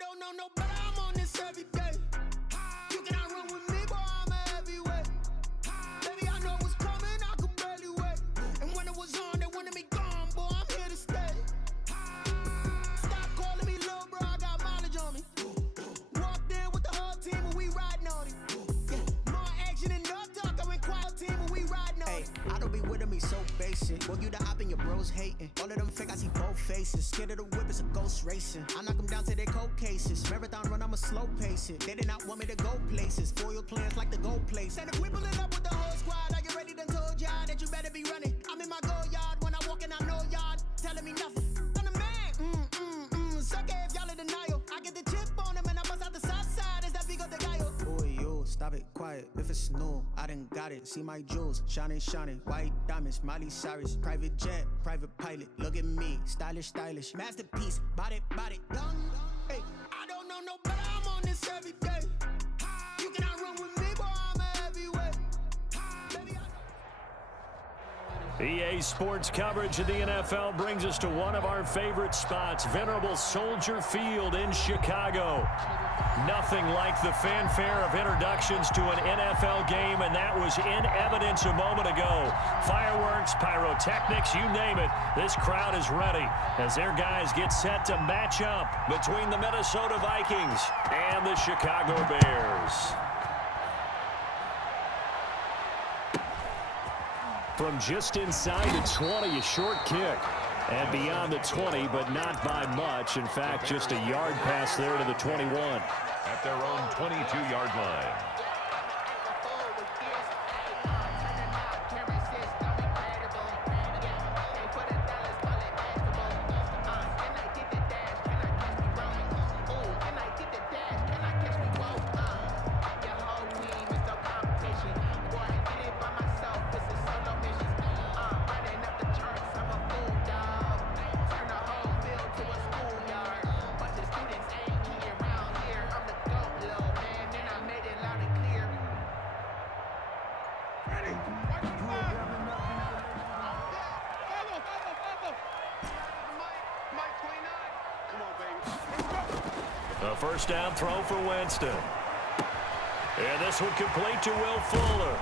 don't know no better, I'm on this every day. You cannot run with me, boy, I'm a heavyweight. Baby, I know what's coming, I could barely wait. And when it was on, they wanted me gone, boy, I'm here to stay. Stop calling me little bro, I got mileage on me. Walked in with the whole team and we riding on it. Yeah, more action than no talk, I went quiet team and we riding on it. I don't be with them, he so basic. Well, you the op and your bros hating. All of them fake, I see both faces. Scared of the whip, it's a ghost racing. I knock them down to their cold cases. Marathon run, I'ma slow pace it. They did not want me to go places. Foil plans like the gold place. And if we pulling up with the whole squad, I get ready done told y'all that you better be running. I'm in my go yard when I walk in, I know y'all telling me nothing. I'm the man, suck it if y'all in denial. I get the chip on them and I bust out the south side. Is that big of the guy? Boy, you, stop it, quiet. If it's new, I done got it. See my jewels, shining, white diamonds, Miley Cyrus, private jet, private pilot. Look at me, stylish, masterpiece, body, young. Hey, I don't know no better, I'm on this every day. You cannot run with me, boy, I'm a heavyweight. Baby, EA Sports coverage of the NFL brings us to one of our favorite spots, venerable Soldier Field in Chicago. Nothing like the fanfare of introductions to an NFL game, and that was in evidence a moment ago. Fireworks, pyrotechnics, you name it. This crowd is ready as their guys get set to match up between the Minnesota Vikings and the Chicago Bears. From just inside the 20, a short kick. And beyond the 20, but not by much. In fact, just a yard pass there to the 21. At their own 22-yard line. A first down throw for Winston. And this one complete to Will Fuller.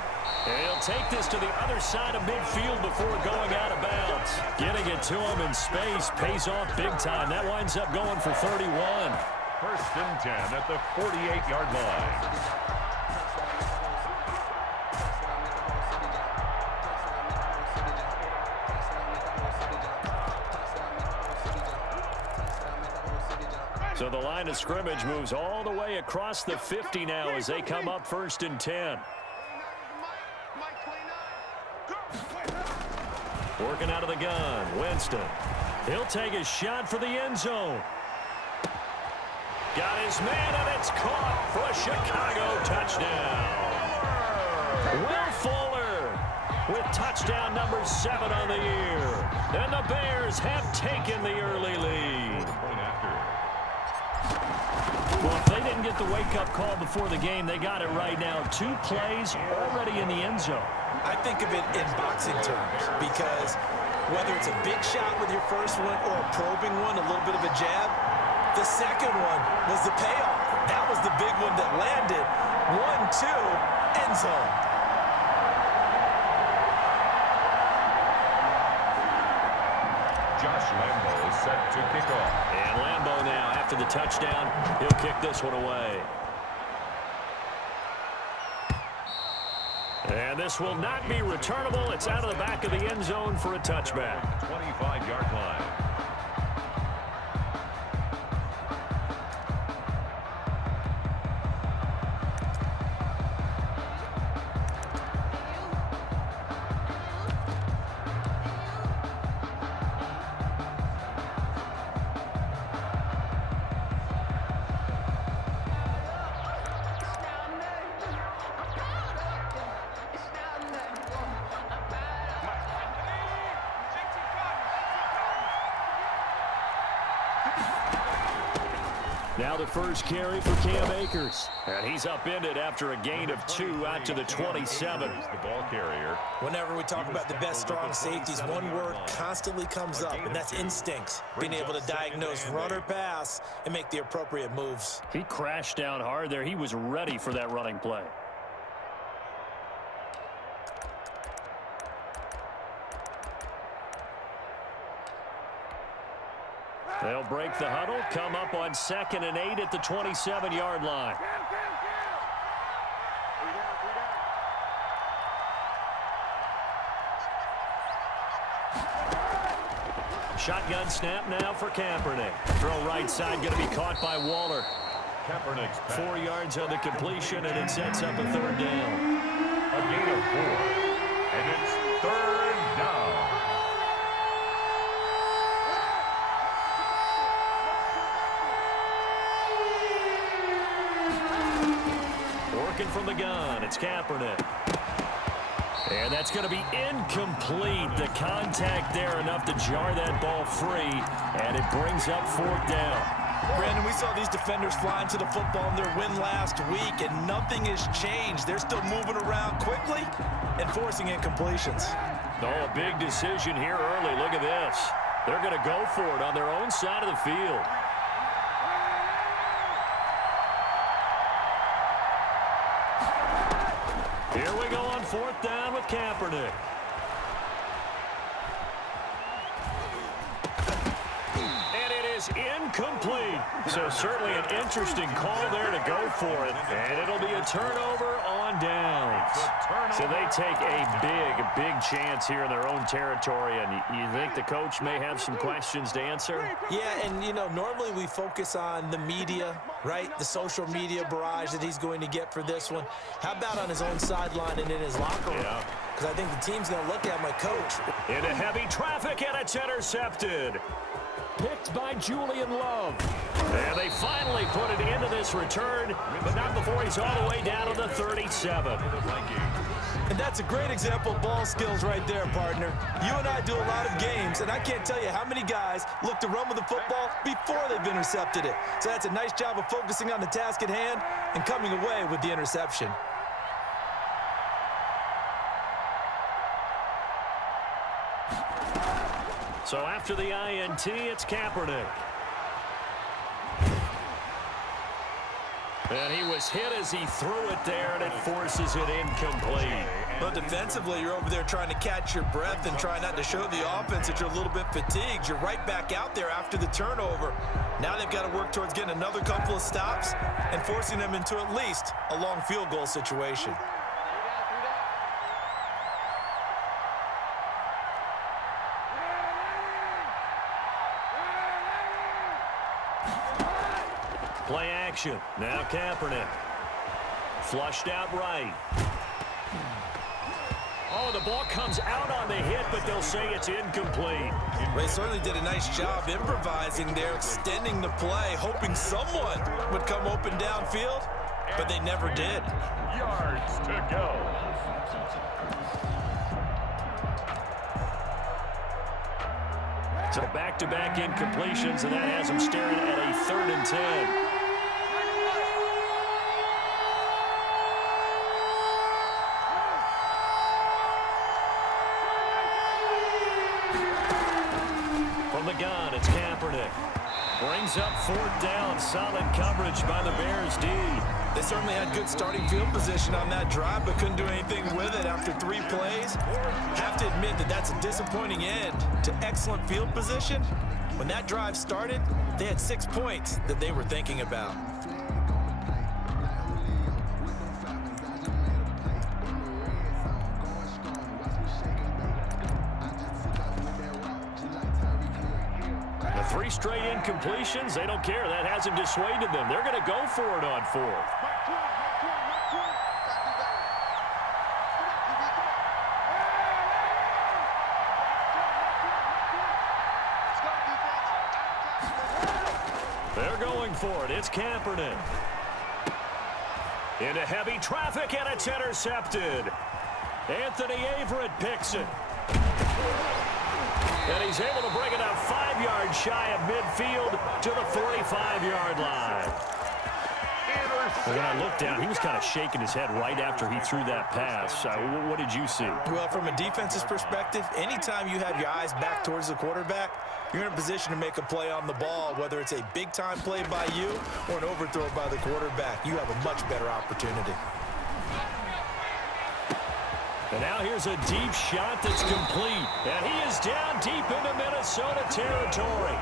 And he'll take this to the other side of midfield before going out of bounds. Getting it to him in space pays off big time. That winds up going for 31. First and 10 at the 48-yard line. So the line of scrimmage moves all the way across the 50 now as they come up first and 10. Working out of the gun, Winston. He'll take a shot for the end zone. Got his man, and it's caught for a Chicago touchdown. Will Fuller with touchdown number 7 on the year. And the Bears have taken the early lead. Well, if they didn't get the wake-up call before the game, they got it right now. 2 plays already in the end zone. I think of it in boxing terms because whether it's a big shot with your first one or a probing one, a little bit of a jab, the second one was the payoff. That was the big one that landed. 1-2, end zone. Josh Lambo is set to kick off. And Lambo now, after the touchdown, he'll kick this one away. And this will not be returnable. It's out of the back of the end zone for a touchback. 25-yard line. Now the first carry for Cam Akers. And he's upended after a gain of 2 out to the 27. The ball carrier. Whenever we talk about the best strong safeties, one word constantly comes up, and that's instincts. Being able to diagnose run or pass and make the appropriate moves. He crashed down hard there. He was ready for that running play. They'll break the huddle, come up on 2nd and 8 at the 27-yard line. Shotgun snap now for Kaepernick. Throw right side, going to be caught by Waller. Kaepernick's 4 yards on the completion, and it sets up a 3rd down. A gain of 4. And it's 3rd down. Working from the gun, it's Kaepernick. And that's going to be incomplete. The contact there enough to jar that ball free, and it brings up 4th down. Brandon, we saw these defenders flying to the football in their win last week, and nothing has changed. They're still moving around quickly and forcing incompletions. Oh, a big decision here early. Look at this. They're going to go for it on their own side of the field. Here we go on 4th down with Kaepernick. And it is incomplete. So certainly an interesting call there to go for it. And it'll be a turnover on downs. So they take a big chance here in their own territory. And you think the coach may have some questions to answer? Yeah, and, you know, normally we focus on the media, right? The social media barrage that he's going to get for this one. How about on his own sideline and in his locker room? Because I think the team's going to look at my coach. Into heavy traffic, and it's intercepted. Picked by Julian Love. And they finally put it into this return, but not before he's all the way down to the 37. And that's a great example of ball skills right there, partner. You and I do a lot of games, and I can't tell you how many guys look to run with the football before they've intercepted it. So that's a nice job of focusing on the task at hand and coming away with the interception. So after the INT, it's Kaepernick. And he was hit as he threw it there, and it forces it incomplete. But defensively, you're over there trying to catch your breath and try not to show the offense that you're a little bit fatigued. You're right back out there after the turnover. Now they've got to work towards getting another couple of stops and forcing them into at least a long field goal situation. Play action. Now Kaepernick. Flushed out right. Oh, the ball comes out on the hit, but they'll say it's incomplete. They certainly did a nice job improvising there, extending the play, hoping someone would come open downfield, but they never did. Yards to go. So back-to-back incompletions, and that has them staring at a 3rd and 10. From the gun, it's Kaepernick. Brings up 4th down. Solid coverage by the Bears D. They certainly had good starting field position on that drive, but couldn't do anything with it after 3 plays. Have to admit that that's a disappointing end to excellent field position. When that drive started, they had 6 points that they were thinking about. The 3 straight incompletions, they don't care. That hasn't dissuaded them. They're going to go for it on 4th. They're going for it. It's Kaepernick. Into heavy traffic, and it's intercepted. Anthony Averett picks it. And he's able to bring it up 5 yards shy of midfield to the 45-yard line. And when I looked down, he was kind of shaking his head right after he threw that pass. What did you see? Well, from a defense's perspective, anytime you have your eyes back towards the quarterback, you're in a position to make a play on the ball, whether it's a big-time play by you or an overthrow by the quarterback. You have a much better opportunity. And now here's a deep shot that's complete. And he is down deep into Minnesota territory.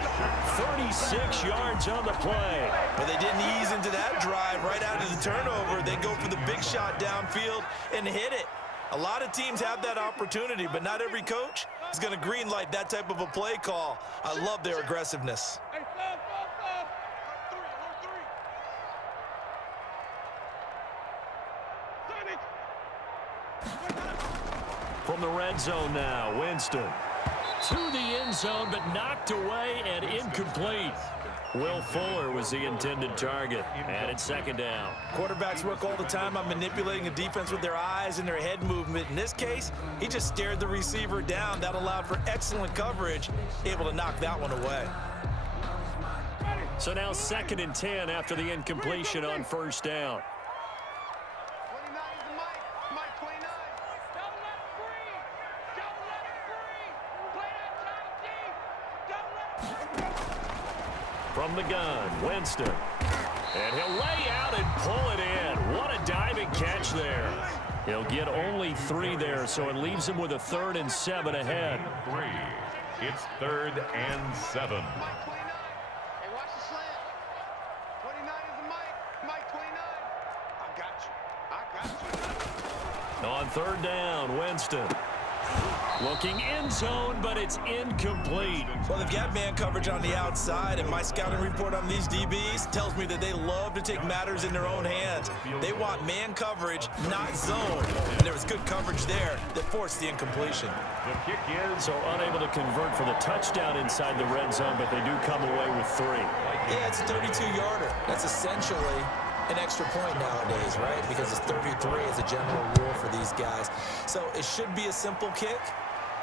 36 yards on the play. But they didn't ease into that drive right after the turnover. They go for the big shot downfield and hit it. A lot of teams have that opportunity, but not every coach is going to green light that type of a play call. I love their aggressiveness. From the red zone now, Winston. To the end zone, but knocked away and incomplete. Will Fuller was the intended target, and it's second down. Quarterbacks work all the time on manipulating a defense with their eyes and their head movement. In this case, he just stared the receiver down. That allowed for excellent coverage, able to knock that one away. So now 2nd and 10 after the incompletion on first down. From the gun, Winston. And he'll lay out and pull it in. What a diving catch there. He'll get only 3 there, so it leaves him with a 3rd and 7 ahead. 3. It's 3rd and 7. Hey, watch the slant. 29 is the Mike. Mike 29. I got you. On 3rd down, Winston. Looking end zone, but it's incomplete. Well, they've got man coverage on the outside, and my scouting report on these DBs tells me that they love to take matters in their own hands. They want man coverage, not zone. And there was good coverage there that forced the incompletion. The kick is So unable to convert for the touchdown inside the red zone, but they do come away with 3. Yeah, it's a 32-yarder. That's essentially an extra point nowadays, right? Because it's 33 as a general rule for these guys. So it should be a simple kick.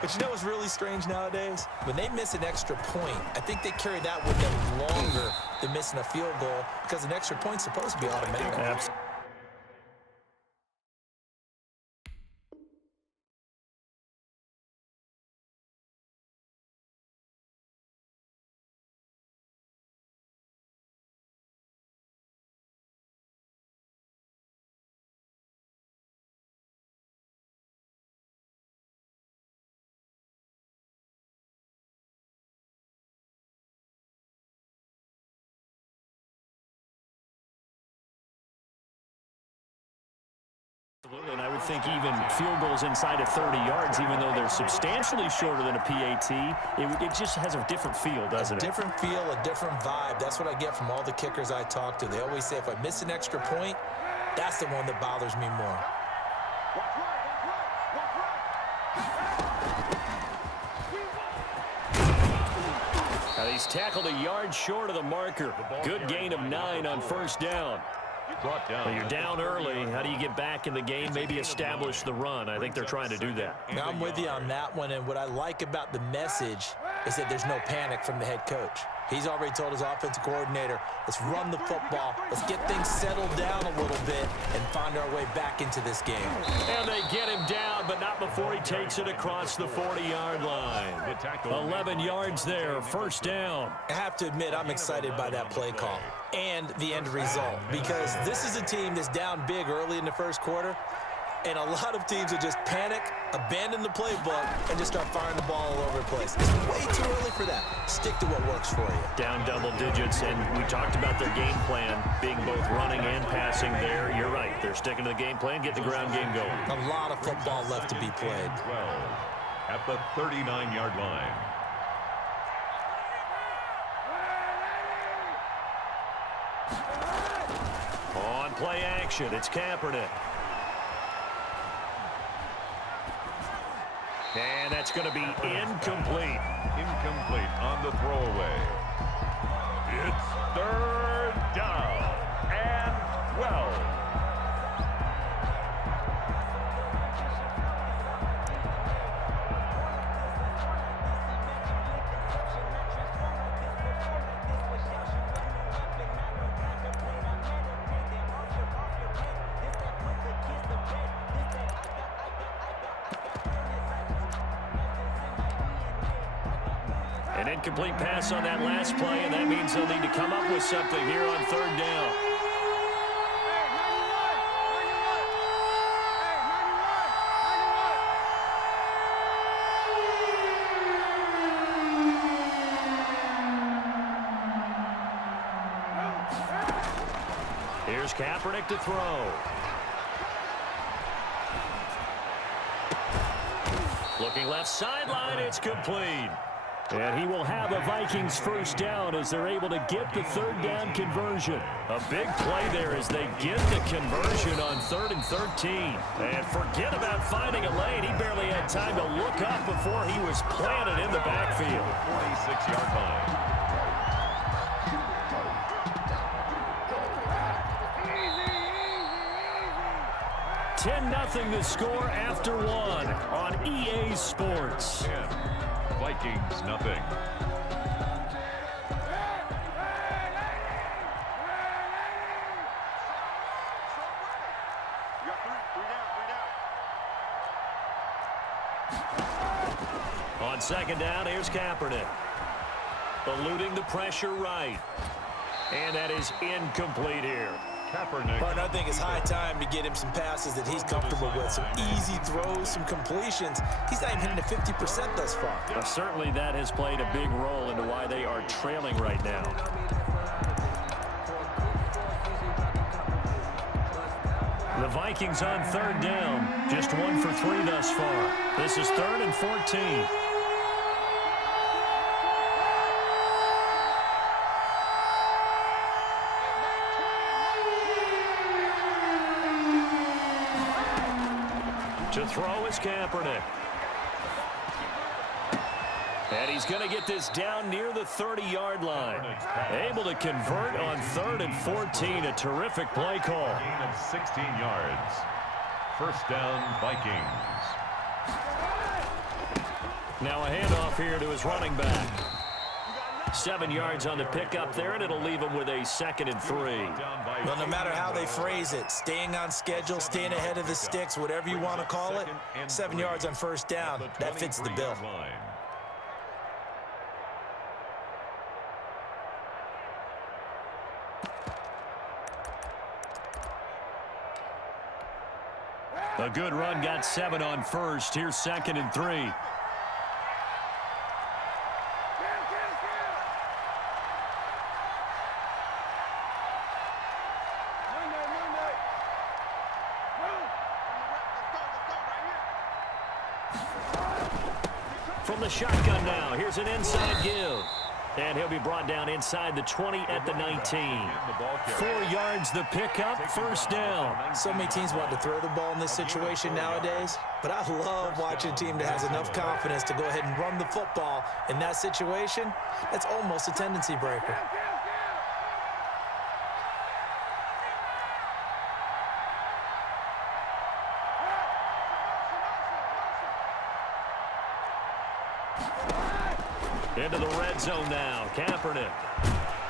But you know what's really strange nowadays? When they miss an extra point, I think they carry that with them longer than missing a field goal because an extra point's supposed to be automatic. Absolutely. And I would think even field goals inside of 30 yards, even though they're substantially shorter than a PAT, it just has a different feel, doesn't it? A different feel, a different vibe. That's what I get from all the kickers I talk to. They always say if I miss an extra point, that's the one that bothers me more. Now he's tackled a yard short of the marker. Good gain of 9 on first down. brought down. Well, you're down early. How do you get back in the game? Maybe establish the run. I think they're trying to do that. Now, I'm with you on that one, and what I like about the message is that there's no panic from the head coach. He's already told his offensive coordinator, let's run the football, let's get things settled down a little bit and find our way back into this game. And they get him down, but not before he takes it across the 40-yard line. 11 yards there, first down. I have to admit, I'm excited by that play call and the end result, because this is a team that's down big early in the first quarter, and a lot of teams will just panic, abandon the playbook, and just start firing the ball all over the place. It's way too early for that. Stick to what works for you. Down double digits, and we talked about their game plan being both running and passing there. You're right. They're sticking to the game plan, get the ground game going. A lot of football left to be played. 12 at the 39-yard line. On play action, it's Kaepernick. And that's going to be incomplete. Incomplete on the throwaway. It's third down and 12. An incomplete pass on that last play, and that means they'll need to come up with something here on third down. Here's Kaepernick to throw. Looking left sideline, it's complete. And he will have a Vikings first down as they're able to get the third down conversion. A big play there as they get the conversion on 3rd and 13. And forget about finding a lane. He barely had time to look up before he was planted in the backfield. 46-yard line. 10-0 the score after one on EA Sports. 10. Vikings, nothing. On second down, here's Kaepernick. Eluding the pressure right. And that is incomplete here. Kaepernick. But I think it's high time to get him some passes that he's comfortable with. Some easy throws, some completions. He's not even hitting the 50% thus far. Well, certainly that has played a big role into why they are trailing right now. The Vikings on third down. Just 1 for 3 thus far. This is 3rd and 14. To throw is Kaepernick. And he's going to get this down near the 30-yard line. Able to convert on 3rd and 14. A terrific play call. Gain of 16 yards. First down, Vikings. Now a handoff here to his running back. 7 yards on the pickup there, and it'll leave him with a 2nd and 3. Well, no matter how they phrase it, staying on schedule, staying ahead of the sticks, whatever you want to call it, 7 yards on first down, that fits the bill. A good run, got 7 on first. Here's 2nd and 3. From the shotgun now, here's an inside give. And he'll be brought down inside the 20 at the 19. 4 yards the pickup, first down. So many teams want to throw the ball in this situation nowadays, but I love watching a team that has enough confidence to go ahead and run the football. In that situation, that's almost a tendency breaker. Into the red zone now, Kaepernick.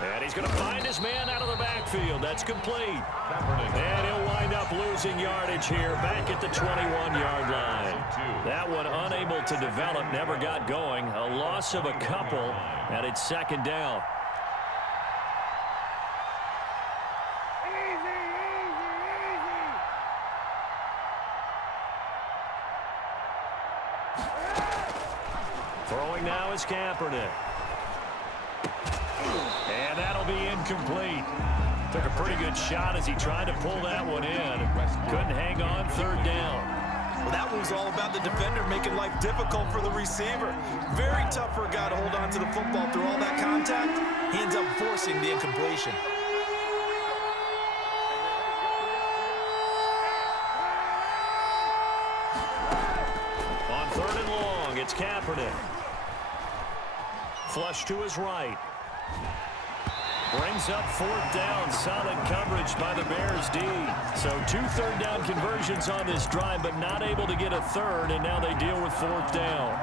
And he's going to find his man out of the backfield. That's complete. And he'll wind up losing yardage here back at the 21-yard line. That one unable to develop, never got going. A loss of a couple, and it's 2nd down. Throwing now is Kaepernick. And that'll be incomplete. Took a pretty good shot as he tried to pull that one in. Couldn't hang on, 3rd down. Well, that one was all about the defender making life difficult for the receiver. Very tough for a guy to hold on to the football through all that contact. He ends up forcing the incompletion. On 3rd and long, it's Kaepernick. Flush to his right. Brings up 4th down. Solid coverage by the Bears D. So 2 third down conversions on this drive, but not able to get a 3rd, and now they deal with 4th down.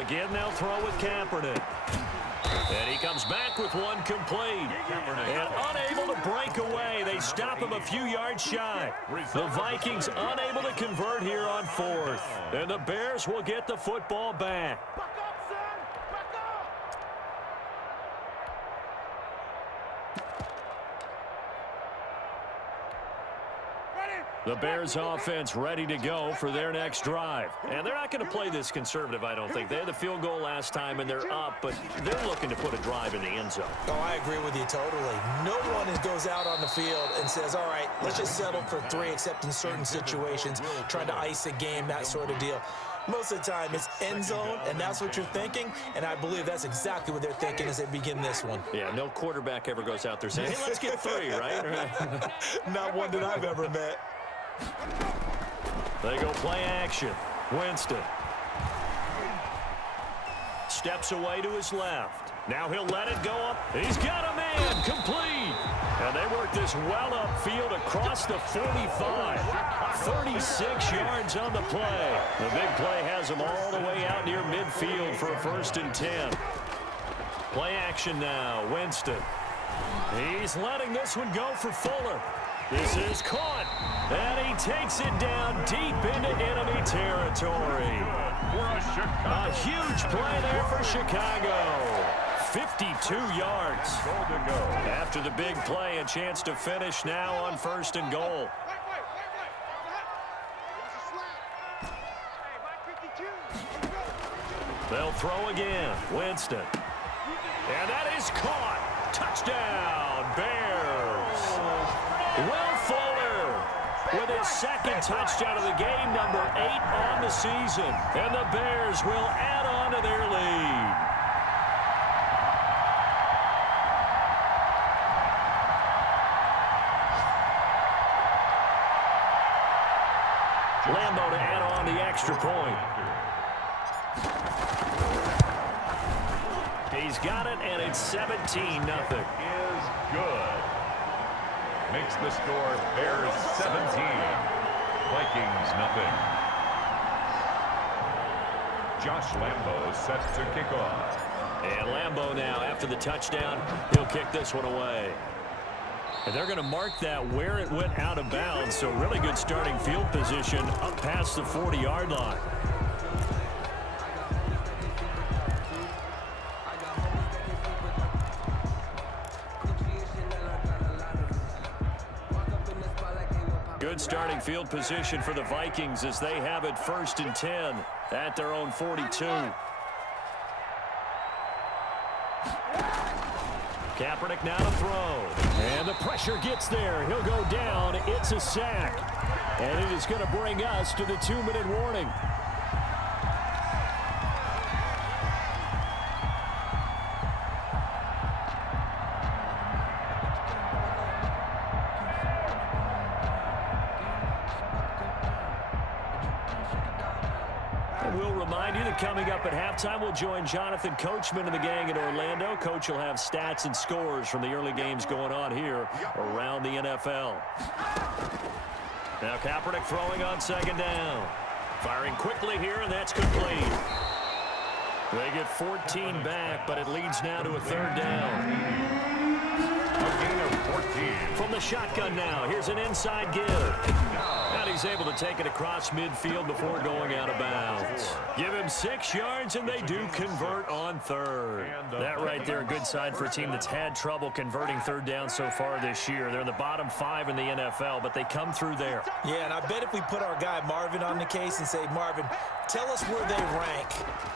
Again, they'll throw with Kaepernick. And he comes back with one complete. And unable to break away. They stop him a few yards shy. The Vikings unable to convert here on fourth. And the Bears will get the football back. The Bears offense ready to go for their next drive. And they're not going to play this conservative, I don't think. They had the field goal last time, and they're up, but they're looking to put a drive in the end zone. Oh, I agree with you totally. No one goes out on the field and says, all right, let's just settle for 3, except in certain situations, trying to ice a game, that sort of deal. Most of the time, it's end zone, and that's what you're thinking, and I believe that's exactly what they're thinking as they begin this one. Yeah, no quarterback ever goes out there saying, hey, let's get 3, right? Not one that I've ever met. They go play action. Winston steps away to his left. Now he'll let it go up. He's got a man complete. And they work this well upfield across the 45. 36 yards on the play. The big play has them all the way out near midfield for a 1st and 10. Play action now. Winston. He's letting this one go for Fuller. This is caught, and he takes it down deep into enemy territory. A huge play there for Chicago. 52 yards. After the big play, a chance to finish now on 1st and goal. They'll throw again. Winston. And that is caught. Touchdown, Bears. Will Fuller with his 2nd touchdown of the game, number 8 on the season. And the Bears will add on to their lead. Lambo to add on the extra point. He's got it, and it's 17-0. Is good. Makes the score Bears 17, Vikings nothing. Josh Lambo set to kick off. And Lambo now, after the touchdown, he'll kick this one away. And they're going to mark that where it went out of bounds, so really good starting field position up past the 40-yard line. Good starting field position for the Vikings as they have it 1st and 10 at their own 42. Kaepernick now to throw. And the pressure gets there. He'll go down. It's a sack. And it is going to bring us to the 2-minute warning. And we'll remind you that coming up at halftime, we'll join Jonathan Coachman and the gang in Orlando. Coach will have stats and scores from the early games going on here around the NFL. Now Kaepernick throwing on 2nd down. Firing quickly here, and that's complete. They get 14 back, but it leads now to a 3rd down. A gain of 14. From the shotgun now, here's an inside give. And he's able to take it across midfield before going out of bounds. Give him 6 yards, and they do convert on 3rd. That right there, a good sign for a team that's had trouble converting 3rd down so far this year. They're in the bottom 5 in the NFL, but they come through there. Yeah, and I bet if we put our guy Marvin on the case and say, Marvin, tell us where they rank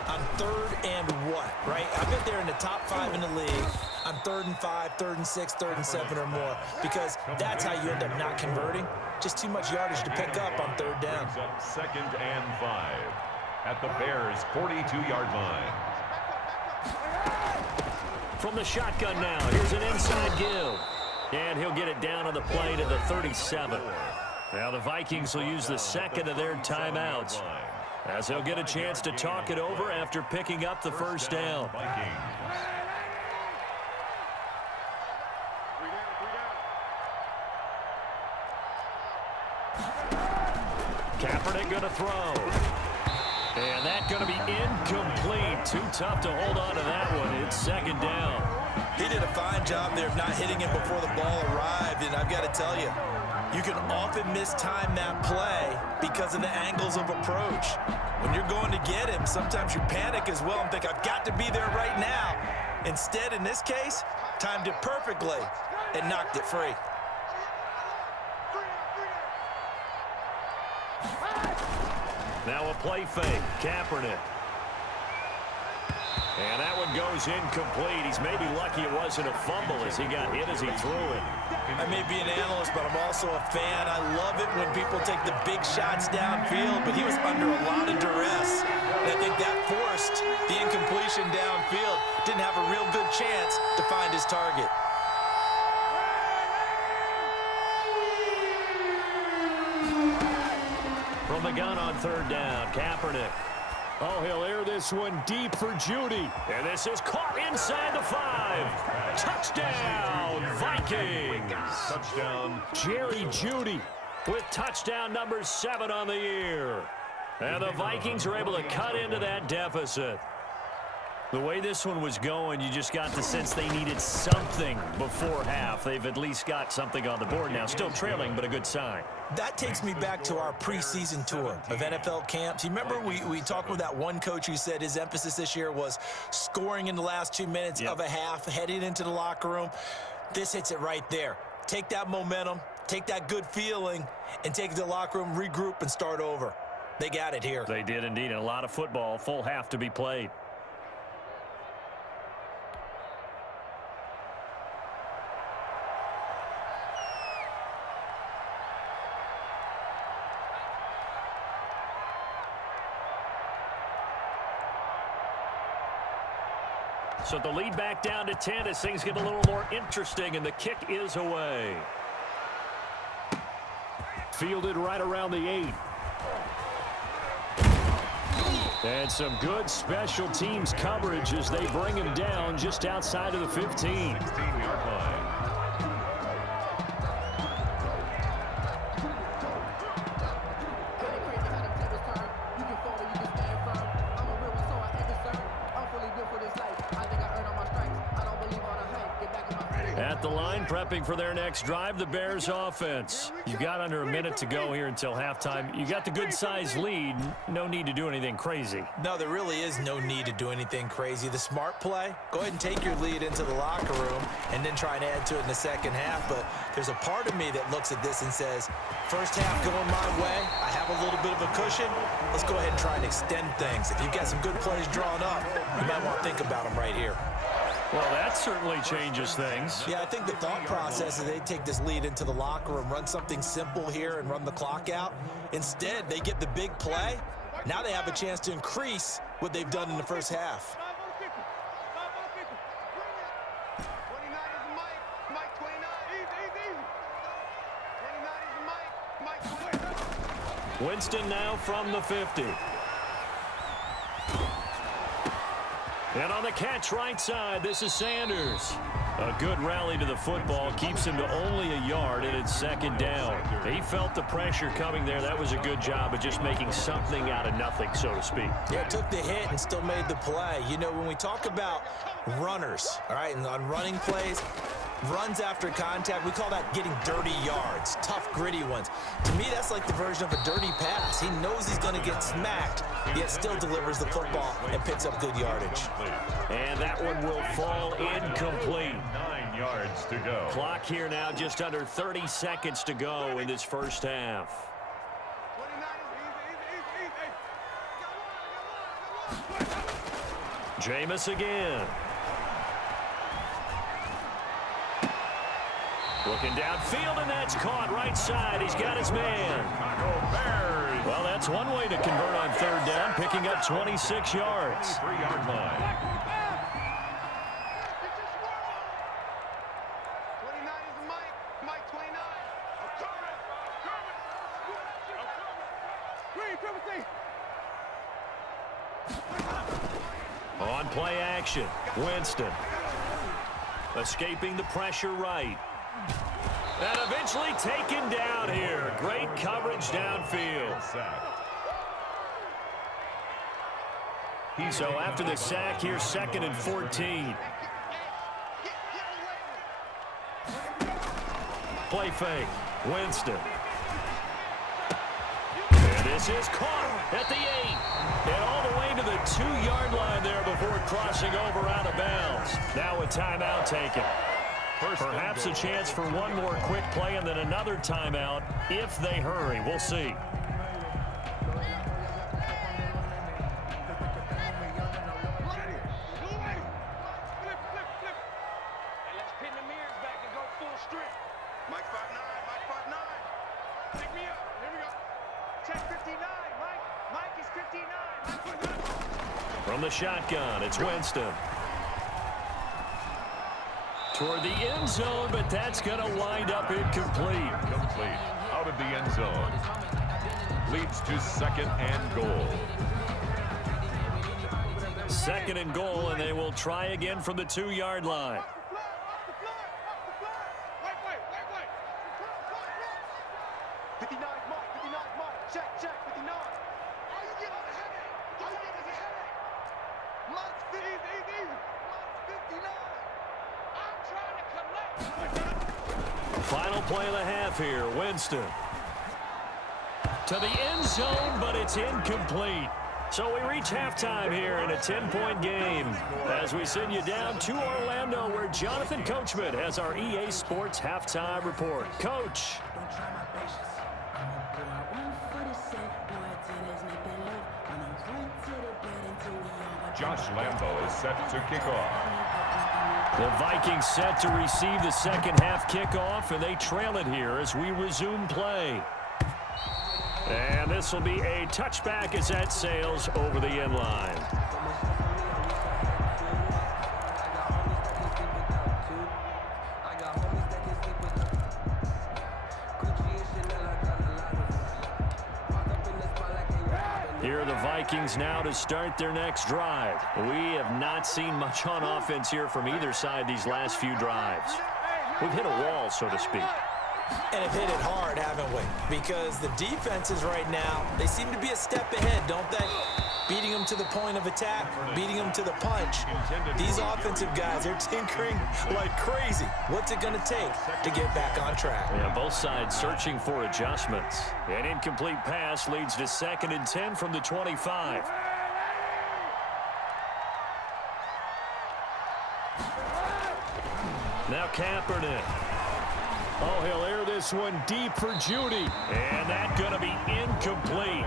on 3rd and what, right? I bet they're in the top 5 in the league on 3rd and 5, 3rd and 6, 3rd and 7 or more, because that's how you end up not converting. Just too much yardage to pick up on 3rd down. Up 2nd and 5 at the Bears' 42-yard line. From the shotgun now, here's an inside give. And he'll get it down on the play to the 37. Now the Vikings will use the 2nd of their timeouts, as they'll get a chance to talk it over after picking up the 1st down. Kaepernick going to throw. And that's going to be incomplete. Too tough to hold on to that one. It's second down. He did a fine job there of not hitting him before the ball arrived, and I've got to tell you, you can often mistime that play because of the angles of approach. When you're going to get him, sometimes you panic as well and think, I've got to be there right now. Instead, in this case, timed it perfectly and knocked it free. Now a play fake. Kaepernick. And that one goes incomplete. He's maybe lucky it wasn't a fumble as he got hit as he threw it. I may be an analyst, but I'm also a fan. I love it when people take the big shots downfield, but he was under a lot of duress. And I think that forced the incompletion downfield. Didn't have a real good chance to find his target. From the gun on third down, Kaepernick. Oh, he'll air this one deep for Judy. And this is caught inside the 5. Touchdown, Vikings. Touchdown. Jerry Judy with touchdown number 7 on the year. And the Vikings are able to cut into that deficit. The way this one was going, you just got the sense they needed something before half. They've at least got something on the board now. Still trailing, but a good sign. That takes me back to our preseason tour of NFL camps. You remember we talked with that one coach who said his emphasis this year was scoring in the last 2 minutes of a half, heading into the locker room. This hits it right there. Take that momentum, take that good feeling, and take it to the locker room, regroup, and start over. They got it here. They did indeed. And a lot of football, full half to be played. So the lead back down to 10 as things get a little more interesting, and the kick is away. Fielded right around the 8. And some good special teams coverage as they bring him down just outside of the 15. 16-yard line. At the line, prepping for their next drive, the Bears offense. You've got under a minute to go here until halftime. You got the good-sized lead. No need to do anything crazy. No, there really is no need to do anything crazy. The smart play, go ahead and take your lead into the locker room and then try and add to it in the second half. But there's a part of me that looks at this and says, first half going my way, I have a little bit of a cushion. Let's go ahead and try and extend things. If you've got some good plays drawn up, you might want to think about them right here. Well, that certainly changes things. Yeah, I think the thought process is they take this lead into the locker room, run something simple here and run the clock out. Instead, they get the big play. Now they have a chance to increase what they've done in the first half. Winston now from the 50. And on the catch right side, this is Sanders. A good rally to the football keeps him to only a yard, and it's second down. He felt the pressure coming there. That was a good job of just making something out of nothing, so to speak. Yeah, took the hit and still made the play. You know, when we talk about runners, all right, and on running plays, runs after contact, we call that getting dirty yards, tough, gritty ones. To me, that's like the version of a dirty pass. He knows he's going to get smacked, yet still delivers the football and picks up good yardage. And that one will fall incomplete. 9 yards to go. Clock here now, just under 30 seconds to go in this first half. Jameis again. Looking downfield, and that's caught right side. He's got his man. Well, that's one way to convert on third down, picking up 26 yards. 3-yard line. On play action, Winston. Escaping the pressure right. And eventually taken down here. Great coverage downfield. So after the sack, here's 2nd and 14. Play fake. Winston. And this is caught at the 8. And all the way to the 2-yard line there before crossing over out of bounds. Now a timeout taken. Perhaps a chance for one more quick play and then another timeout if they hurry. We'll see. From the shotgun, it's Winston. Toward the end zone, but that's going to wind up incomplete. Complete. Out of the end zone. Leads to 2nd and goal. 2nd and goal, and they will try again from the 2-yard line. Final play of the half here. Winston. To the end zone, but it's incomplete. So we reach halftime here in a 10-point game as we send you down to Orlando where Jonathan Coachman has our EA Sports halftime report. Coach. Josh Lambo is set to kick off. The Vikings set to receive the second half kickoff, and they trail it here as we resume play. And this will be a touchback as that sails over the end line. Here are the Vikings now to start their next drive. We have not seen much on offense here from either side these last few drives. We've hit a wall, so to speak. And have hit it hard, haven't we? Because the defenses right now, they seem to be a step ahead, don't they? Beating them to the point of attack, beating them to the punch. These offensive guys, they're tinkering like crazy. What's it going to take to get back on track? Yeah, both sides searching for adjustments. An incomplete pass leads to 2nd and 10 from the 25. Now Kaepernick. Oh, he'll air this one deep for Judy. And that's going to be incomplete.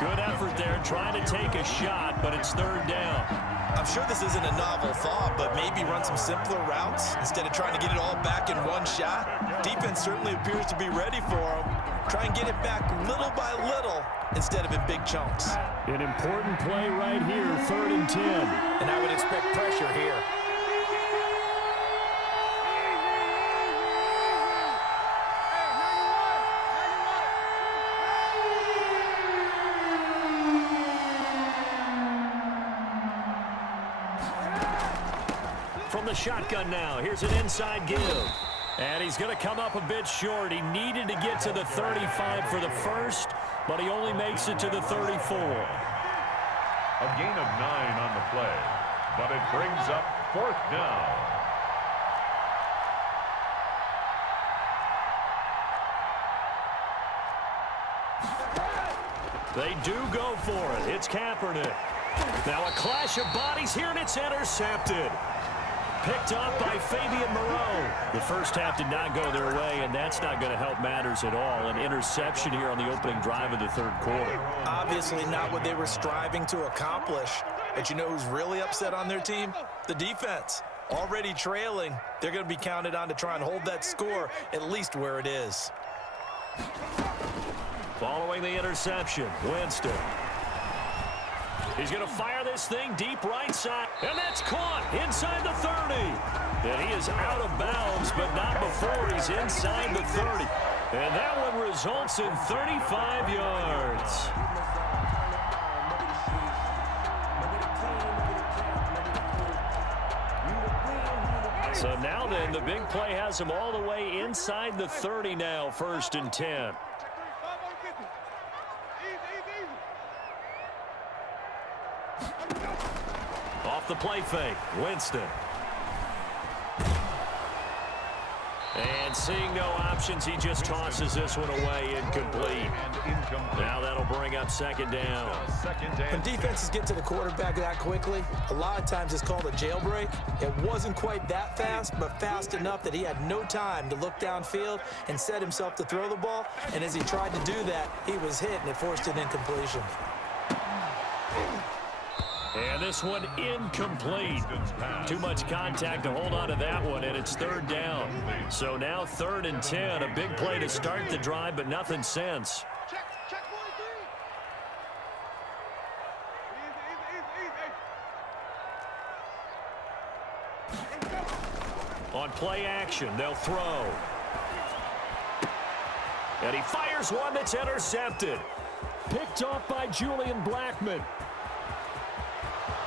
Good effort there trying to take a shot, but it's 3rd down. I'm sure this isn't a novel thought, but maybe run some simpler routes instead of trying to get it all back in one shot. Defense certainly appears to be ready for him. Try and get it back little by little instead of in big chunks. An important play right here, 3rd and 10. And I would expect pressure here. From the shotgun now, here's an inside give. And he's going to come up a bit short. He needed to get to the 35 for the first, but he only makes it to the 34. A gain of 9 on the play, but it brings up 4th down. They do go for it. It's Kaepernick. Now a clash of bodies here, and it's intercepted. Picked up by Fabian Moreau. The first half did not go their way, and that's not going to help matters at all. An interception here on the opening drive of the 3rd quarter. Obviously not what they were striving to accomplish. But you know who's really upset on their team? The defense. Already trailing. They're going to be counted on to try and hold that score at least where it is. Following the interception, Winston. He's going to fire this thing deep right side. And that's caught inside the 30. And he is out of bounds, but not before he's inside the 30. And that one results in 35 yards. So now then, the big play has him all the way inside the 30 now, 1st and 10. the play fake. Winston. And seeing no options, he just tosses this one away, incomplete. Now that'll bring up second down. When defenses get to the quarterback that quickly, a lot of times it's called a jailbreak. It wasn't quite that fast, but fast enough that he had no time to look downfield and set himself to throw the ball. And as he tried to do that, he was hit, and it forced an incompletion. And this one incomplete. Too much contact to hold on to that one, and it's third down. So now 3rd and 10. A big play to start the drive, but nothing since. On play action, they'll throw. And he fires one that's intercepted. Picked off by Julian Blackmon.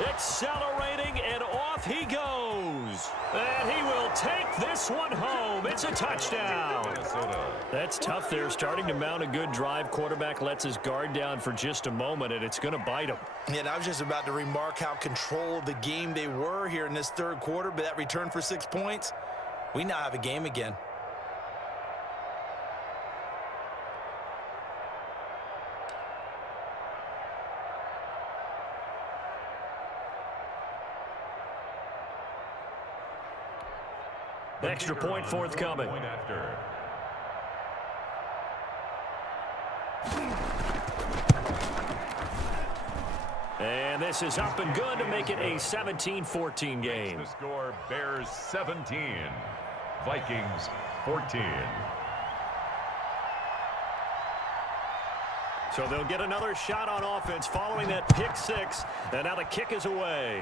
Accelerating, and off he goes. And he will take this one home. It's a touchdown. That's tough there, starting to mount a good drive. Quarterback lets his guard down for just a moment, and it's going to bite him. And I was just about to remark how control of the game they were here in this third quarter, but that return for 6 points, we now have a game again. Extra point forthcoming. And this is up and good to make it a 17-14 game. The score, Bears 17, Vikings 14. So they'll get another shot on offense following that pick six. And now the kick is away.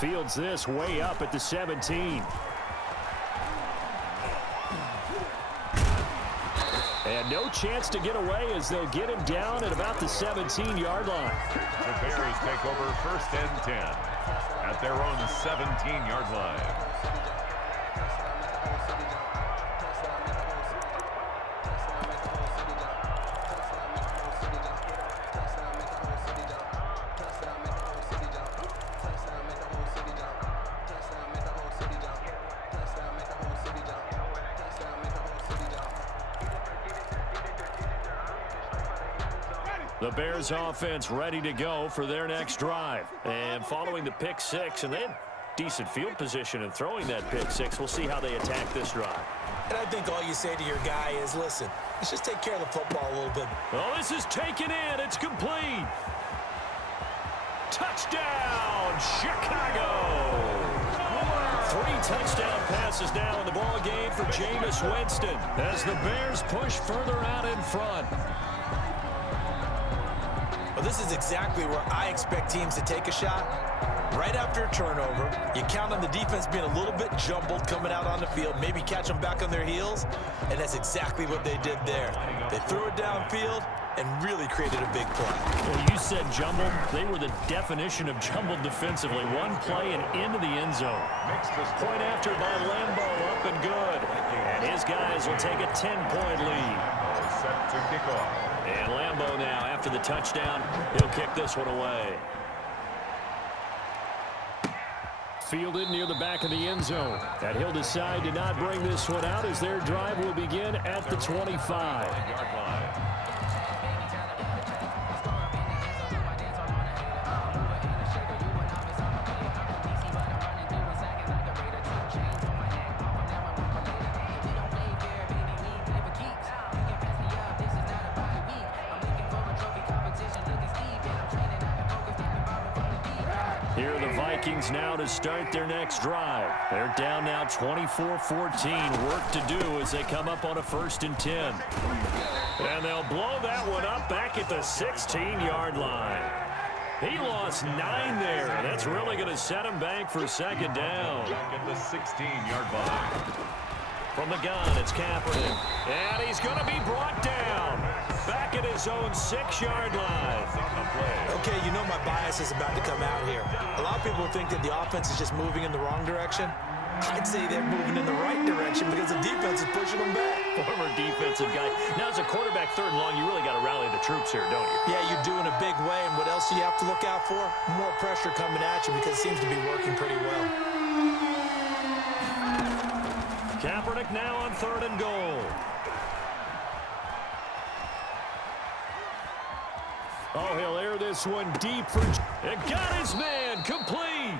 Fields this way up at the 17. And no chance to get away as they'll get him down at about the 17-yard line. The Bears take over 1st and 10 at their own 17-yard line. The Bears offense ready to go for their next drive. And following the pick six, and they had decent field position in throwing that pick six. We'll see how they attack this drive. And I think all you say to your guy is, listen, let's just take care of the football a little bit. Oh, this is taken in. It's complete. Touchdown, Chicago. 3 touchdown passes now in the ball game for Jameis Winston as the Bears push further out in front. Well, this is exactly where I expect teams to take a shot. Right after a turnover, you count on the defense being a little bit jumbled coming out on the field, maybe catch them back on their heels, and that's exactly what they did there. They threw it downfield and really created a big play. Well, you said jumbled. They were the definition of jumbled defensively. One play and into the end zone. Point after by Lambo, up and good. And his guys will take a 10-point lead. Set to kick off. And Lambo now, after the touchdown, he'll kick this one away. Fielded near the back of the end zone. And he'll decide to not bring this one out as their drive will begin at the 25-yard line. Here are the Vikings now to start their next drive. They're down now 24-14. Work to do as they come up on a 1st and 10. And they'll blow that one up back at the 16-yard line. He lost 9 there. That's really going to set him back for 2nd down. Back at the 16-yard line. From the gun, it's Kaepernick. And he's going to be brought down. Back at his own 6-yard line. Okay, my bias is about to come out here. A lot of people think that the offense is just moving in the wrong direction. I'd say they're moving in the right direction because the defense is pushing them back. Former defensive guy. Now, as a quarterback, 3rd and long, you really got to rally the troops here, don't you? Yeah, you do in a big way. And what else do you have to look out for? More pressure coming at you because it seems to be working pretty well. Kaepernick now on 3rd and goal. Oh, he'll air this one deep for... It got his man complete.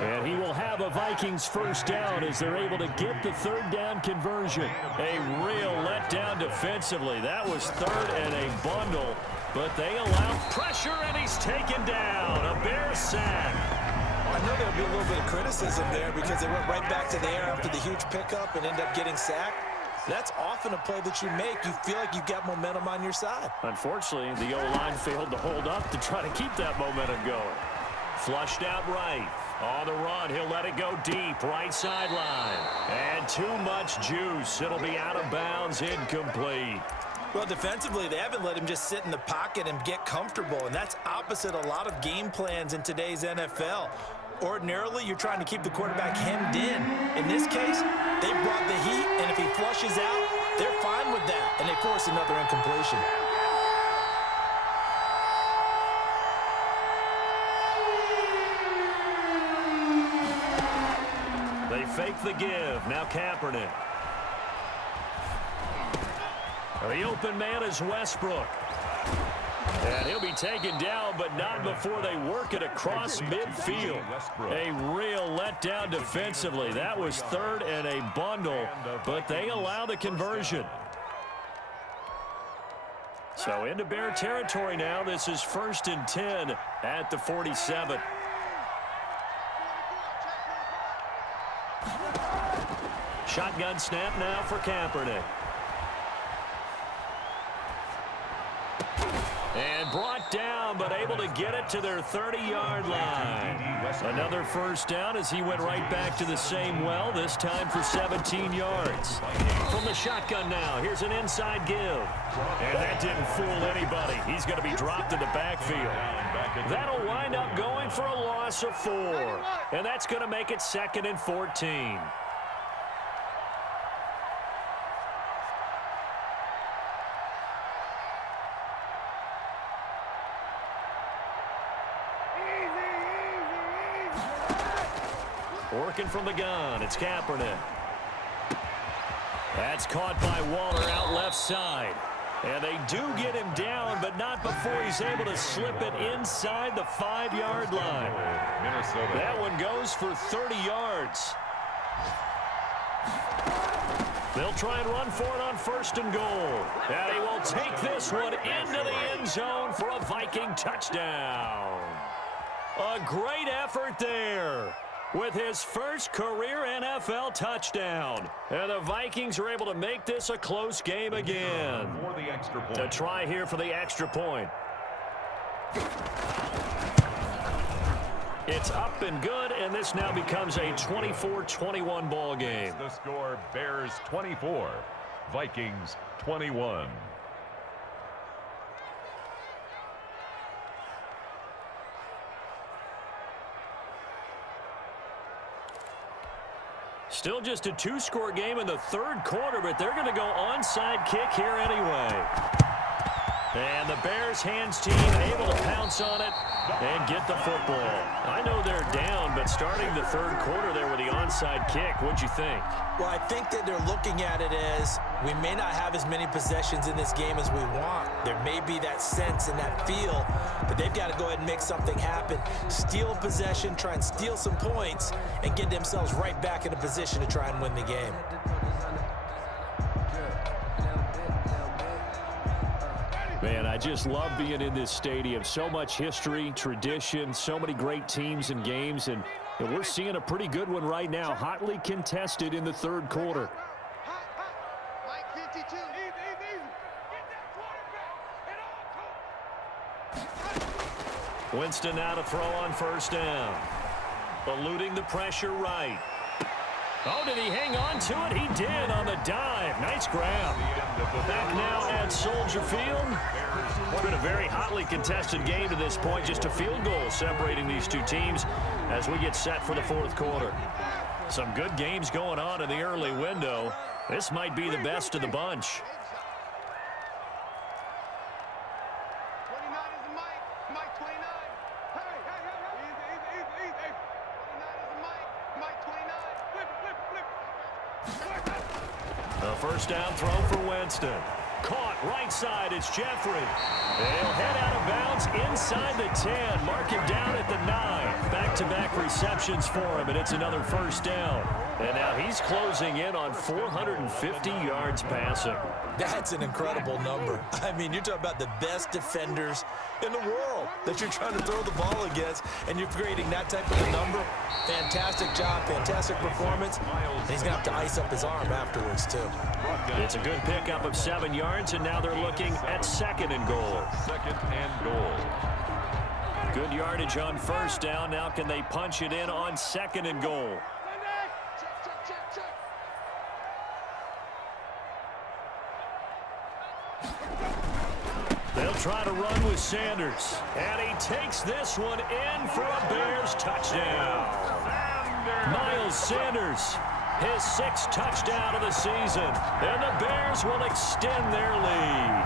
And he will have a Vikings first down as they're able to get the 3rd down conversion. A real letdown defensively. That was 3rd and a bundle, but they allow pressure, and he's taken down. A Bear sack. I know there'll be a little bit of criticism there because they went right back to the air after the huge pickup and end up getting sacked. That's often a play that you make. You feel like you've got momentum on your side. Unfortunately, the O-line failed to hold up to try to keep that momentum going. Flushed out right. On the run, he'll let it go deep, right sideline. And too much juice. It'll be out of bounds, incomplete. Well, defensively, they haven't let him just sit in the pocket and get comfortable, and that's opposite a lot of game plans in today's NFL. Ordinarily, you're trying to keep the quarterback hemmed in. In this case, they brought the heat, and if he flushes out, they're fine with that, and they force another incompletion. They fake the give. Now Kaepernick. The open man is Westbrook. And he'll be taken down, but not before they work it across midfield. A real letdown defensively. That was 3rd and a bundle, but they allow the conversion. So into Bear territory now. This is 1st and 10 at the 47. Shotgun snap now for Kaepernick. And brought down, but able to get it to their 30-yard line. Another first down as he went right back to the same well, this time for 17 yards. From the shotgun now, here's an inside give. And that didn't fool anybody. He's going to be dropped in the backfield. That'll wind up going for a loss of 4. And that's going to make it 2nd and 14. Working from the gun, it's Kaepernick. That's caught by Waller out left side. And they do get him down, but not before he's able to slip it inside the 5-yard line. That one goes for 30 yards. They'll try and run for it on 1st and goal. And he will take this one into the end zone for a Viking touchdown. A great effort there with his first career NFL touchdown. And the Vikings are able to make this a close game again. A try here for the extra point. It's up and good, and this now becomes a 24-21 ball game. The score, Bears 24, Vikings 21. Still just a 2-score game in the 3rd quarter, but they're going to go onside kick here anyway. And the Bears hands team able to pounce on it and get the football. I know they're down, but starting the 3rd quarter there with the onside kick, what'd you think? Well, I think that they're looking at it as we may not have as many possessions in this game as we want. There may be that sense and that feel, but they've got to go ahead and make something happen. Steal a possession, try and steal some points, and get themselves right back in a position to try and win the game. Man, I just love being in this stadium. So much history, tradition, so many great teams and games, and we're seeing a pretty good one right now, hotly contested in the 3rd quarter. Winston now to throw on 1st down. Eluding the pressure right. Oh, did he hang on to it? He did on the dive. Nice grab. Back now at Soldier Field. It's been a very hotly contested game to this point. Just a field goal separating these two teams as we get set for the 4th quarter. Some good games going on in the early window. This might be the best of the bunch. 29 is the mic. Mic 29. Hey, hey, hey, hey. Easy. 29 is the mic. Mic 29. Flip. A first down throw for Winston. Caught right side. It's Jeffrey. They'll head out of bounds inside the 10. Mark him down at the 9. Back-to-back receptions for him, and it's another first down. And now he's closing in on 450 yards passing. That's an incredible number. I mean, you're talking about the best defenders in the world that you're trying to throw the ball against, and you're creating that type of a number. Fantastic job, fantastic performance. And he's going to have to ice up his arm afterwards, too. It's a good pickup of 7 yards, and now they're looking at 2nd and goal. 2nd and goal. Good yardage on first down. Now can they punch it in on 2nd and goal? They'll try to run with Sanders. And he takes this one in for a Bears touchdown. Miles Sanders, his 6th touchdown of the season. And the Bears will extend their lead.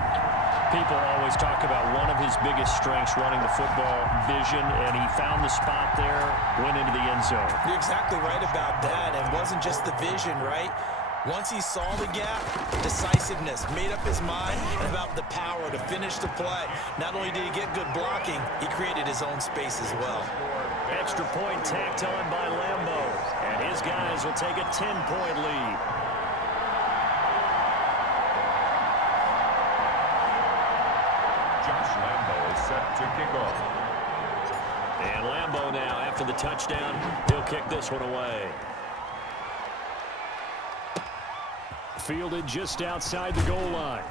People always talk about one of his biggest strengths running the football, vision, and he found the spot there, went into the end zone. You're exactly right about that. It wasn't just the vision, right? Once he saw the gap, decisiveness, made up his mind, and about the power to finish the play. Not only did he get good blocking, he created his own space as well. Extra point tacked on by Lambo, and his guys will take a 10-point lead. Josh Lambo is set to kick off. And Lambo now, after the touchdown, he'll kick this one away. Fielded just outside the goal line.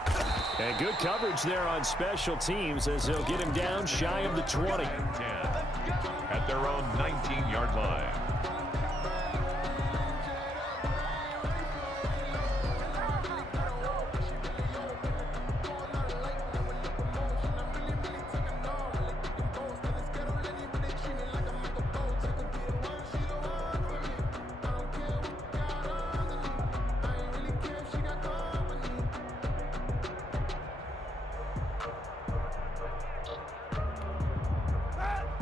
And good coverage there on special teams as they'll get him down shy of the 20. 10 at their own 19-yard line.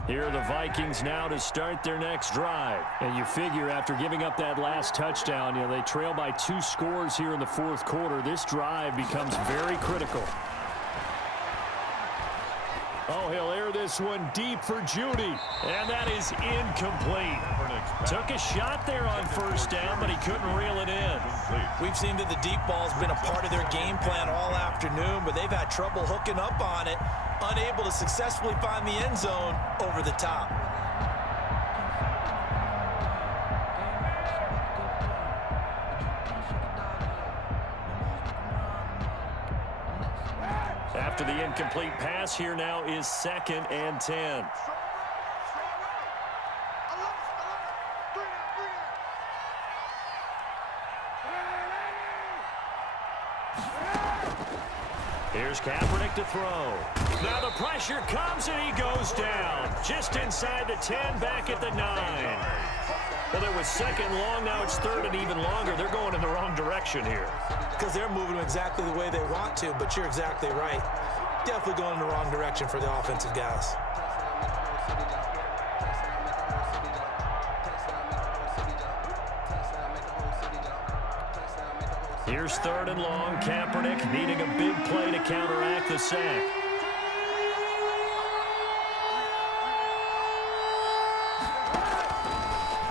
Here are the Vikings now to start their next drive. And you figure after giving up that last touchdown, they trail by 2 scores here in the 4th quarter. This drive becomes very critical. Oh, he'll air this one deep for Judy. And that is incomplete. Took a shot there on first down, but he couldn't reel it in. We've seen that the deep ball's been a part of their game plan all afternoon, but they've had trouble hooking up on it, unable to successfully find the end zone over the top. After the incomplete pass, here now is 2nd and 10. Here's Kaepernick to throw. Now the pressure comes and he goes down. Just inside the 10, back at the 9. Well, it was 2nd long, now it's 3rd and even longer. They're going in the wrong direction here. Because they're moving exactly the way they want to, but you're exactly right. Definitely going in the wrong direction for the offensive guys. Here's 3rd and long. Kaepernick needing a big play to counteract the sack.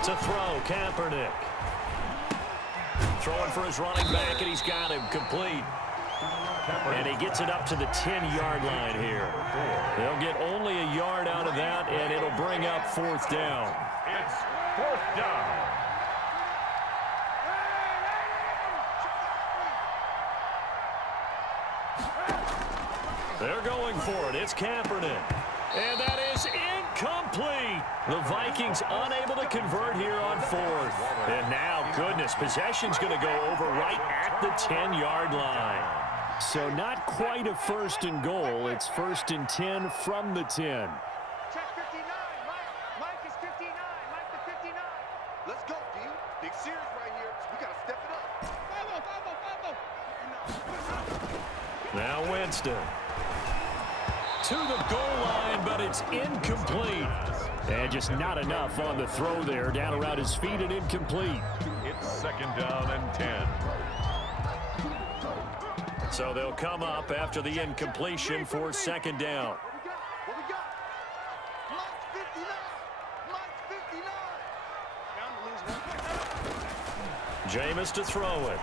To throw, Kaepernick. Throwing for his running back, and he's got him complete. And he gets it up to the 10-yard line here. They'll get only a yard out of that, and it'll bring up 4th down. It's 4th down. They're going for it. It's Kaepernick. And that is incomplete. The Vikings unable to convert here on 4th. And now, goodness, possession's going to go over right at the 10-yard line. So not quite a 1st and goal. It's 1st and 10 from the 10. Check 59. Mike is 59. Mike the 59. Let's go, D. Big Now Winston. To the goal line, but it's incomplete. And just not enough on the throw there. Down around his feet and incomplete. It's 2nd down and 10. So they'll come up after the incompletion for 2nd down. Jameis to throw it.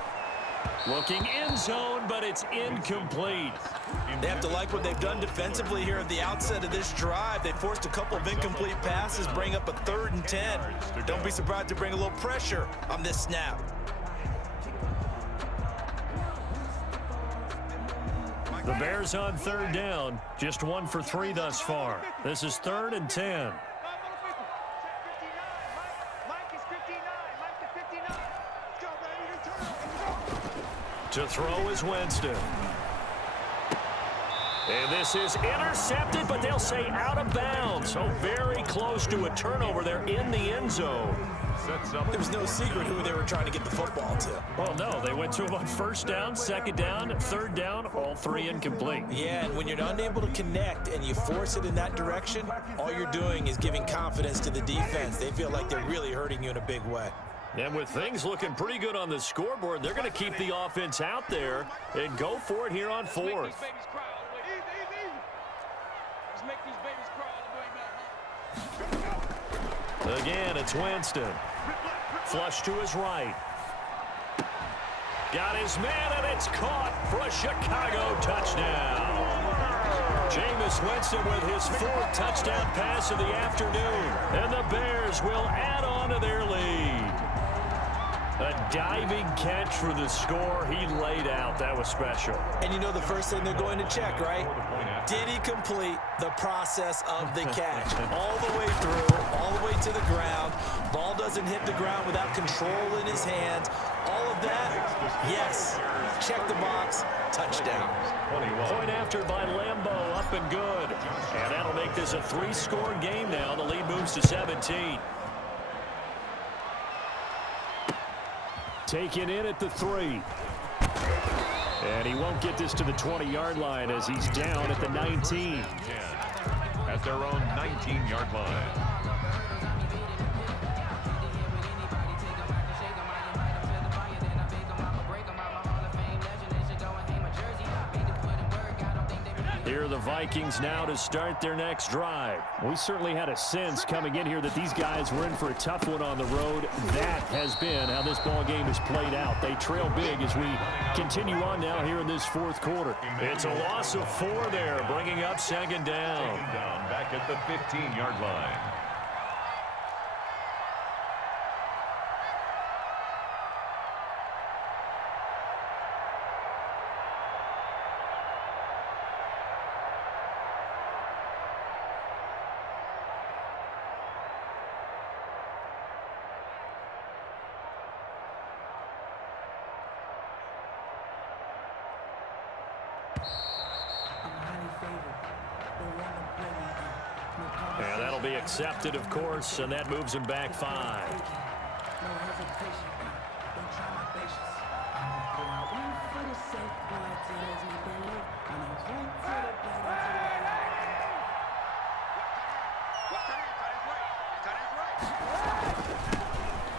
Looking end zone, but it's incomplete. They have to like what they've done defensively here at the outset of this drive. They forced a couple of incomplete passes, bring up a 3rd and 10. Don't be surprised to bring a little pressure on this snap. The Bears on 3rd down, just 1 for 3 thus far. This is 3rd and 10. To throw is Winston. And this is intercepted, but they'll say out of bounds. So very close to a turnover there in the end zone. There was no secret who they were trying to get the football to. Well, no, they went to him on 1st down, 2nd down, 3rd down, all 3 incomplete. Yeah, and when you're unable to connect and you force it in that direction, all you're doing is giving confidence to the defense. They feel like they're really hurting you in a big way. And with things looking pretty good on the scoreboard, they're going to keep the offense out there and go for it here on 4th. Again, it's Winston. Flush to his right. Got his man, and it's caught for a Chicago touchdown. Jameis Winston with his 4th touchdown pass of the afternoon. And the Bears will add on to their lead. A diving catch for the score. He laid out. That was special. And you know the first thing they're going to check, right? Did he complete the process of the catch? All the way through, all the way to the ground. Ball doesn't hit the ground without control in his hands. All of that, yes. Check the box. Touchdown. Point after by Lambeau, up and good. And that'll make this a 3-score game now. The lead moves to 17. Taken in at the 3. And he won't get this to the 20-yard line as he's down at the 19. At their own 19-yard line. Here are the Vikings now to start their next drive. We certainly had a sense coming in here that these guys were in for a tough one on the road. That has been how this ball game has played out. They trail big as we continue on now here in this 4th quarter. It's a loss of 4 there, bringing up 2nd down. Back at the 15-yard line. And that'll be accepted, of course, and that moves him back 5.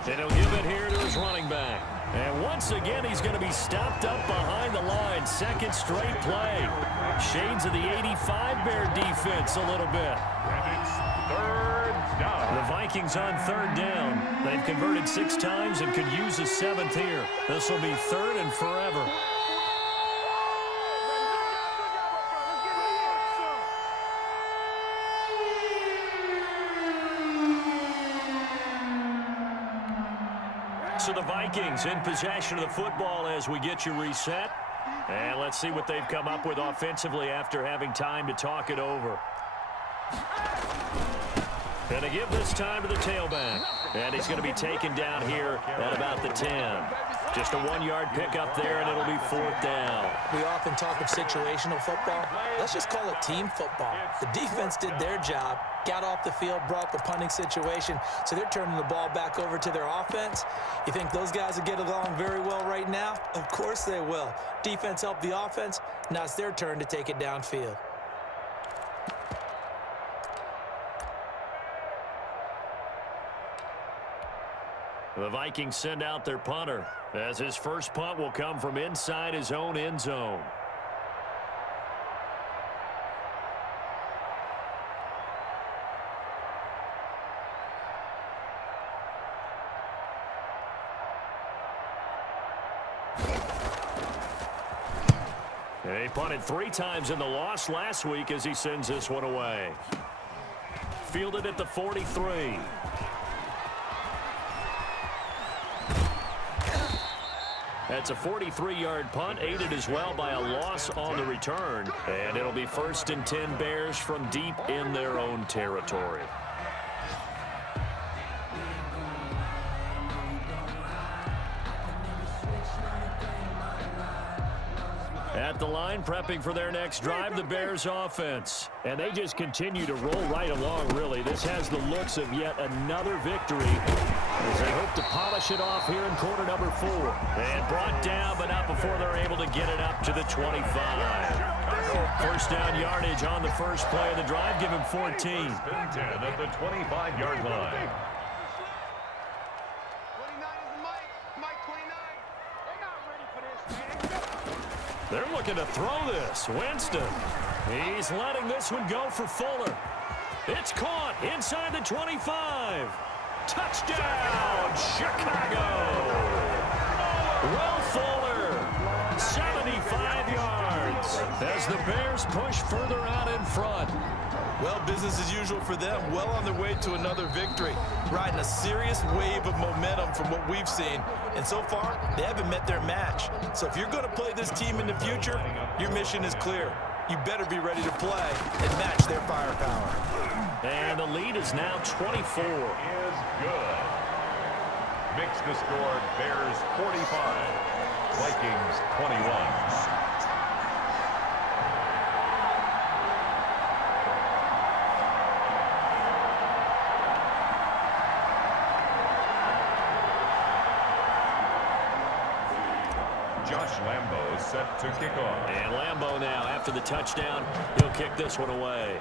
And he'll give it here to his running back. And once again, he's going to be stopped up behind the line. 2nd straight play. Shades of the 85 Bear defense a little bit. And it's 3rd down. The Vikings on 3rd down. They've converted 6 times and could use a 7th here. This will be 3rd and forever. So the Vikings in possession of the football as we get you reset. And let's see what they've come up with offensively after having time to talk it over. Going to give this time to the tailback. And he's going to be taken down here at about the 10. Just a 1-yard pickup there, and it'll be 4th down. We often talk of situational football. Let's just call it team football. The defense did their job, got off the field, brought the punting situation, so they're turning the ball back over to their offense. You think those guys will get along very well right now? Of course they will. Defense helped the offense. Now it's their turn to take it downfield. The Vikings send out their punter, as his first punt will come from inside his own end zone. He punted 3 times in the loss last week as he sends this one away. Fielded at the 43. That's a 43-yard punt, aided as well by a loss on the return. And it'll be 1st and 10 Bears from deep in their own territory. At the line, prepping for their next drive, the Bears offense. And they just continue to roll right along, really. This has the looks of yet another victory as they hope to polish it off here in quarter number 4. And brought down, but not before they're able to get it up to the 25. First down yardage on the first play of the drive. Give him 14. 10 at the 25-yard line. They're looking to throw this. Winston. He's letting this one go for Fuller. It's caught inside the 25. Touchdown, Chicago. Will Fuller, 75 yards, as the Bears push further out in front. Well, business as usual for them. Well on their way to another victory. Riding a serious wave of momentum from what we've seen. And so far, they haven't met their match. So if you're going to play this team in the future, your mission is clear. You better be ready to play and match their firepower. And the lead is now 24. Is good. Makes the score Bears 45, Vikings 21. Lambeau is set to kick off. And Lambeau now, after the touchdown, he'll kick this one away.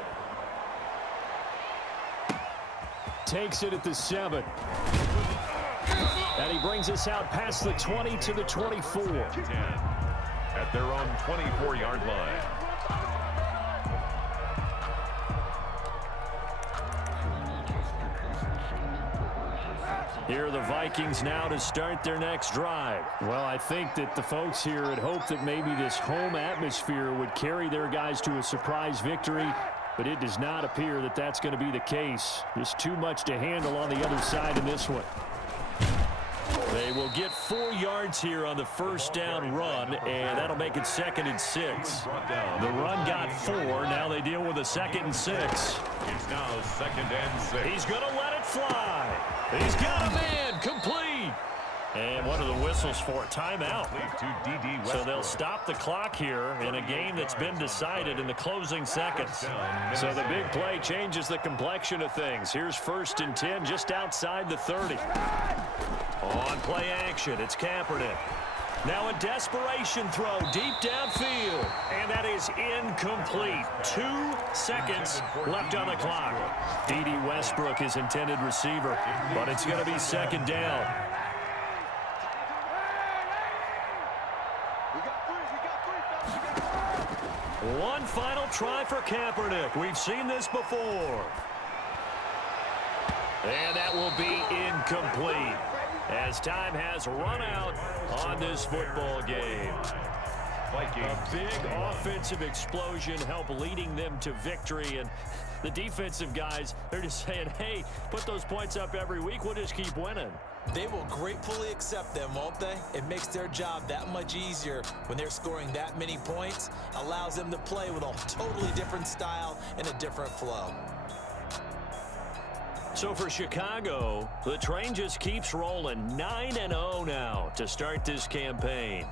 Takes it at the 7. And he brings us out past the 20 to the 24. 10 at their own 24-yard line. Here are the Vikings now to start their next drive. Well, I think that the folks here had hoped that maybe this home atmosphere would carry their guys to a surprise victory, but it does not appear that that's going to be the case. There's too much to handle on the other side in this one. They will get 4 yards here on the first down run, and that'll make it 2nd and 6. The run got 4. Now they deal with a 2nd and 6. It's now 2nd and 6. He's going to let it fly. He's got a man complete. And what are the whistles for? Timeout. So they'll stop the clock here in a game that's been decided in the closing seconds. So the big play changes the complexion of things. Here's 1st and 10 just outside the 30. On play action, it's Kaepernick. Now a desperation throw deep downfield. And that is incomplete. 2 seconds left on the clock. D.D. Westbrook is intended receiver, but it's going to be 2nd down. One final try for Kaepernick. We've seen this before. And that will be incomplete, as time has run out on this football game. A big offensive explosion helped leading them to victory, and the defensive guys, they're just saying, hey, put those points up every week, we'll just keep winning. They will gratefully accept them, won't they? It makes their job that much easier when they're scoring that many points. Allows them to play with a totally different style and a different flow. So for Chicago, the train just keeps rolling 9-0 now to start this campaign.